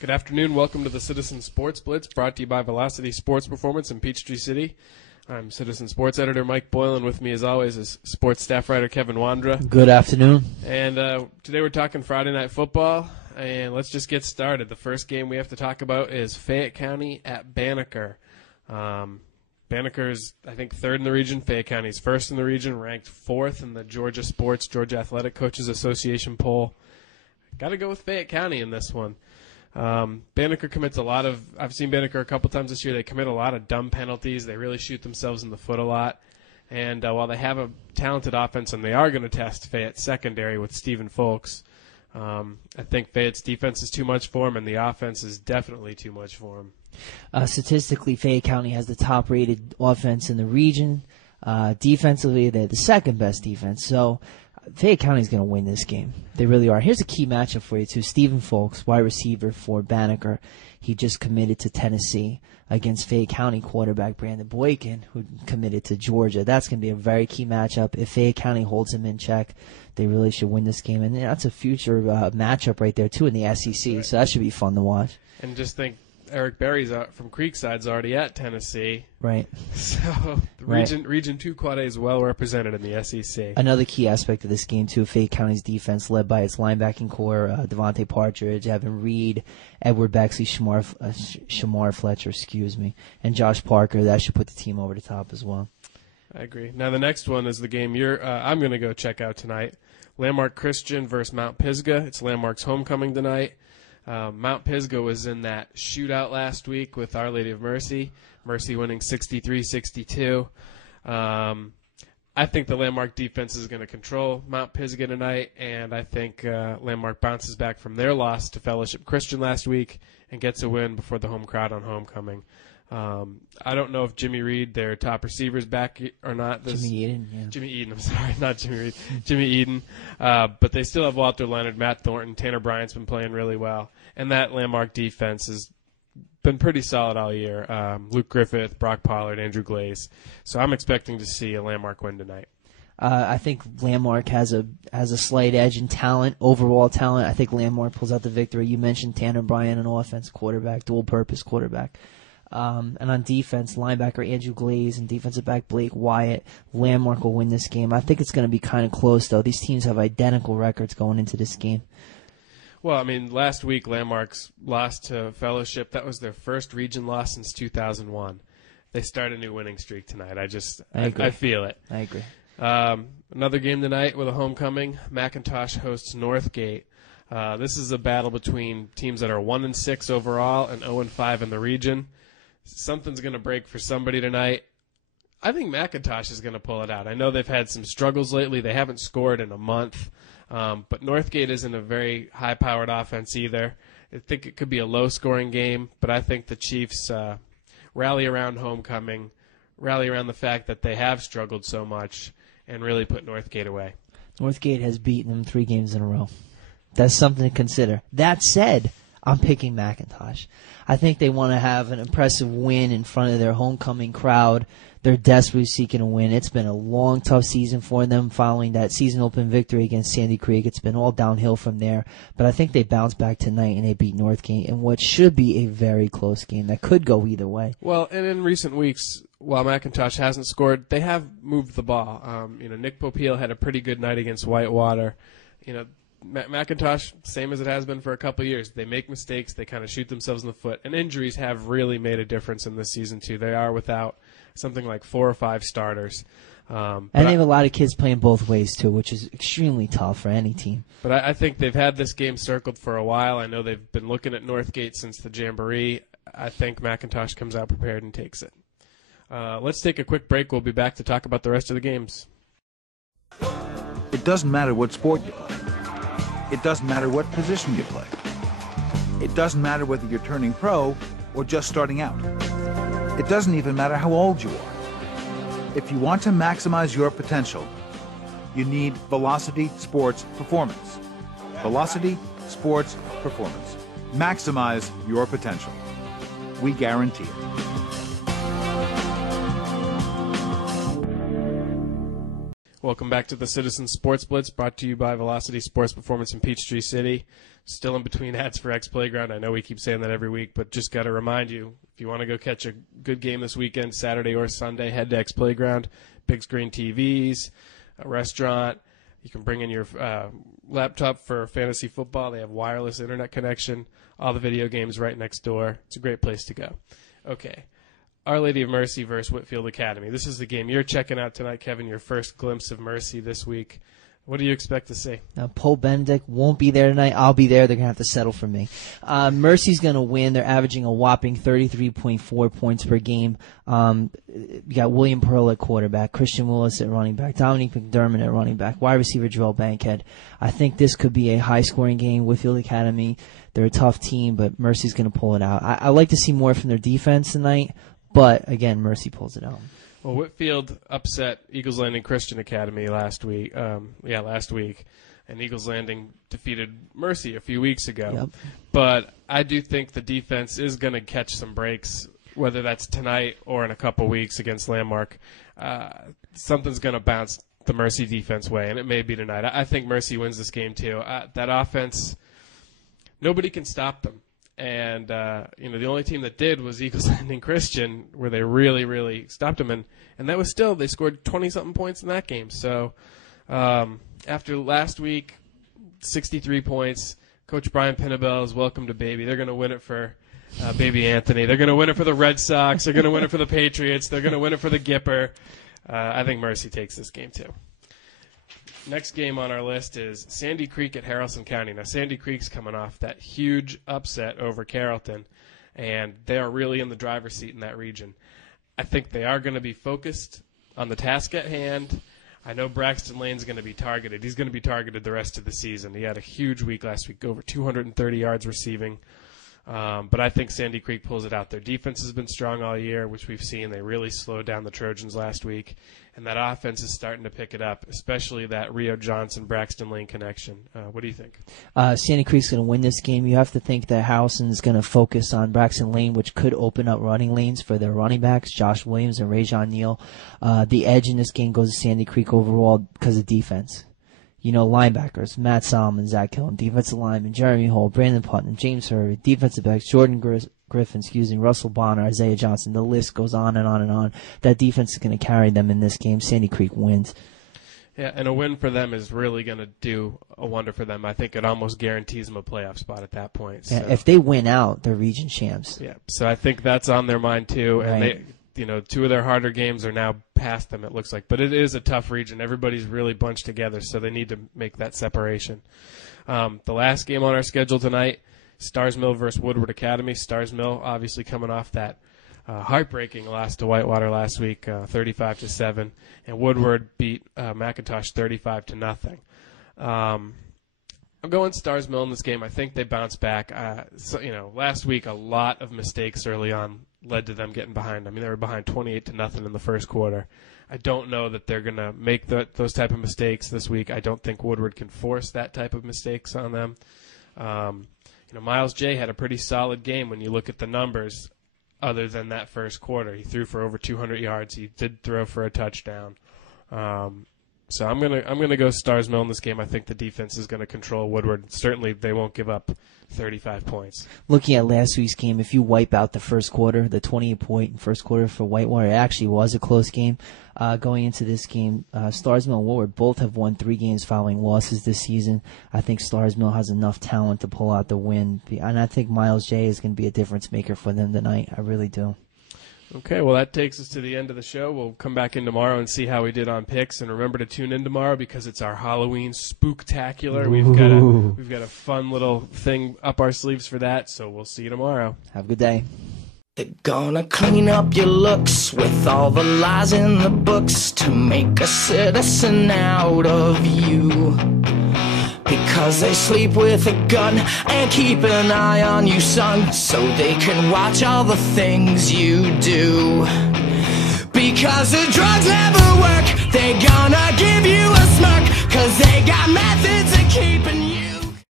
Good afternoon. Welcome to the Citizen Sports Blitz, brought to you by Velocity Sports Performance in Peachtree City. I'm Citizen Sports Editor Mike Boyle, and with me, as always, is Sports Staff Writer Kevin Wandra. Good afternoon. And today we're talking Friday Night Football, and let's just get started. The first game we have to talk about is Fayette County at Banneker. Banneker's, I think, third in the region. Fayette County's first in the region, ranked fourth in the Georgia Athletic Coaches Association poll. Got to go with Fayette County in this one. Banneker commits I've seen Banneker a couple times this year. They commit a lot of dumb penalties. They really shoot themselves in the foot a lot. And while they have a talented offense, and they are going to test Fayette's secondary with Stephen Folks, I think Fayette's defense is too much for him, and the offense is definitely too much for him. Statistically, Fayette County has the top-rated offense in the region. Defensively, they're the second-best defense. So Fayette County is going to win this game. They really are. Here's a key matchup for you, too. Stephen Folks, wide receiver for Banneker. He just committed to Tennessee against Fayette County quarterback Brandon Boykin, who committed to Georgia. That's going to be a very key matchup. If Fayette County holds him in check, they really should win this game. And that's a future matchup right there, too, in the SEC. Right. So that should be fun to watch. And just think, Eric Berry's from Creekside's already at Tennessee. Right. So the Region 2 Quad A is well represented in the SEC. Another key aspect of this game, too, Fayette County's defense led by its linebacking core, Devontae Partridge, Evan Reed, Edward Bexley, Shamar Fletcher, and Josh Parker. That should put the team over the top as well. I agree. Now the next one is the game I'm going to go check out tonight. Landmark Christian versus Mount Pisgah. It's Landmark's homecoming tonight. Mount Pisgah was in that shootout last week with Our Lady of Mercy. Mercy winning 63-62. I think the Landmark defense is going to control Mount Pisgah tonight, and I think Landmark bounces back from their loss to Fellowship Christian last week and gets a win before the home crowd on homecoming. I don't know if Jimmy Reed, their top receiver, is back or not. Jimmy Eden, yeah. Jimmy Eden, I'm sorry, not Jimmy Reed. Jimmy Eden. But they still have Walter Leonard, Matt Thornton, Tanner Bryant's been playing really well. And that Landmark defense has been pretty solid all year. Luke Griffith, Brock Pollard, Andrew Glaze. So I'm expecting to see a Landmark win tonight. I think Landmark has a slight edge in talent, overall talent. I think Landmark pulls out the victory. You mentioned Tanner Bryant, an offense quarterback, dual-purpose quarterback. And on defense, linebacker Andrew Glaze and defensive back Blake Wyatt. Landmark will win this game. I think it's going to be kind of close, though. These teams have identical records going into this game. Well, I mean, last week Landmark's lost to Fellowship. That was their first region loss since 2001. They start a new winning streak tonight. I feel it. I agree. Another game tonight with a homecoming. McIntosh hosts Northgate. This is a battle between teams that are 1-6 overall and 0-5 in the region. Something's going to break for somebody tonight. I think McIntosh is going to pull it out. I know they've had some struggles lately. They haven't scored in a month. But Northgate isn't a very high-powered offense either. I think it could be a low-scoring game, but I think the Chiefs rally around homecoming, rally around the fact that they have struggled so much, and really put Northgate away. Northgate has beaten them 3 games in a row. That's something to consider. That said, I'm picking McIntosh. I think they want to have an impressive win in front of their homecoming crowd. They're desperately seeking a win. It's been a long, tough season for them following that season open victory against Sandy Creek. It's been all downhill from there. But I think they bounce back tonight and they beat Northgate in what should be a very close game that could go either way. Well, and in recent weeks, while McIntosh hasn't scored, they have moved the ball. Nick Popeil had a pretty good night against Whitewater. McIntosh, same as it has been for a couple of years. They make mistakes. They kind of shoot themselves in the foot. And injuries have really made a difference in this season, too. They are without something like 4 or 5 starters. And they have a lot of kids playing both ways, too, which is extremely tough for any team. But I think they've had this game circled for a while. I know they've been looking at Northgate since the Jamboree. I think McIntosh comes out prepared and takes it. Let's take a quick break. We'll be back to talk about the rest of the games. It doesn't matter what sport you play. It doesn't matter what position you play. It doesn't matter whether you're turning pro or just starting out. It doesn't even matter how old you are. If you want to maximize your potential, you need Velocity Sports Performance. Velocity Sports Performance. Maximize your potential. We guarantee it. Welcome back to the Citizen Sports Blitz, brought to you by Velocity Sports Performance in Peachtree City. still in between ads for X Playground. I know we keep saying that every week, but just got to remind you, if you want to go catch a good game this weekend, Saturday or Sunday, head to X Playground. Big screen TVs, a restaurant. You can bring in your laptop for fantasy football. They have wireless internet connection. All the video games right next door. It's a great place to go. Okay. Our Lady of Mercy versus Whitfield Academy. This is the game you're checking out tonight, Kevin, your first glimpse of Mercy this week. What do you expect to see? Paul Benedict won't be there tonight. I'll be there. They're going to have to settle for me. Mercy's going to win. They're averaging a whopping 33.4 points per game. You got William Pearl at quarterback, Christian Willis at running back, Dominique McDermott at running back, wide receiver Joel Bankhead. I think this could be a high-scoring game. Whitfield Academy, they're a tough team, but Mercy's going to pull it out. I like to see more from their defense tonight, but, again, Mercy pulls it out. Well, Whitfield upset Eagles Landing Christian Academy last week, and Eagles Landing defeated Mercy a few weeks ago. Yep. But I do think the defense is going to catch some breaks, whether that's tonight or in a couple weeks against Landmark. Something's going to bounce the Mercy defense way, and it may be tonight. I think Mercy wins this game too. That offense, nobody can stop them. And, the only team that did was Eagles Landing Christian, where they really, really stopped them. And that was still, they scored 20-something points in that game. So after last week, 63 points, Coach Brian Pinnabell is welcome to Baby. They're going to win it for Baby Anthony. They're going to win it for the Red Sox. They're going to win it for the Patriots. They're going to win it for the Gipper. I think Mercy takes this game, too. Next game on our list is Sandy Creek at Haralson County. Now, Sandy Creek's coming off that huge upset over Carrollton, and they are really in the driver's seat in that region. I think they are going to be focused on the task at hand. I know Braxton Lane's going to be targeted. He's going to be targeted the rest of the season. He had a huge week last week, over 230 yards receiving. But I think Sandy Creek pulls it out. Their defense has been strong all year, which we've seen. They really slowed down the Trojans last week. And that offense is starting to pick it up, especially that Rio Johnson-Braxton Lane connection. What do you think? Sandy Creek's going to win this game. You have to think that Haralson's going to focus on Braxton Lane, which could open up running lanes for their running backs, Josh Williams and Rajon Neal. The edge in this game goes to Sandy Creek overall because of defense. Linebackers, Matt Solomon, Zach Killen, defensive lineman, Jeremy Hall, Brandon Putnam, James Hurley, defensive backs, Jordan Griffin, Russell Bonner, Isaiah Johnson. The list goes on and on and on. That defense is going to carry them in this game. Sandy Creek wins. Yeah, and a win for them is really going to do a wonder for them. I think it almost guarantees them a playoff spot at that point. So. Yeah, if they win out, they're region champs. Yeah, so I think that's on their mind too. And right. Two of their harder games are now past them, it looks like. But it is a tough region. Everybody's really bunched together, so they need to make that separation. The last game on our schedule tonight, Stars Mill versus Woodward Academy. Stars Mill obviously coming off that heartbreaking loss to Whitewater last week, 35-7, and Woodward beat McIntosh 35-0. I'm going Stars Mill in this game. I think they bounce back. Last week a lot of mistakes early on led to them getting behind. I mean, they were behind 28-0 in the first quarter. I don't know that they're going to make those type of mistakes this week. I don't think Woodward can force that type of mistakes on them. Miles J had a pretty solid game when you look at the numbers other than that first quarter. He threw for over 200 yards. He did throw for a touchdown. So I'm gonna go Stars Mill in this game. I think the defense is going to control Woodward. Certainly they won't give up 35 points. Looking at last week's game, if you wipe out the first quarter, the 28-point first quarter for Whitewater, it actually was a close game. Going into this game, Stars Mill and Woodward both have won 3 games following losses this season. I think Stars Mill has enough talent to pull out the win, and I think Miles J is going to be a difference maker for them tonight. I really do. Okay, well, that takes us to the end of the show. We'll come back in tomorrow and see how we did on picks. And remember to tune in tomorrow because it's our Halloween spooktacular. We've got a fun little thing up our sleeves for that, so we'll see you tomorrow. Have a good day. They're gonna clean up your looks with all the lies in the books to make a citizen out of you. Because they sleep with a gun and keep an eye on you, son, so they can watch all the things you do. Because the drugs never work, they're gonna give you a smirk, 'cause they got methods of keeping you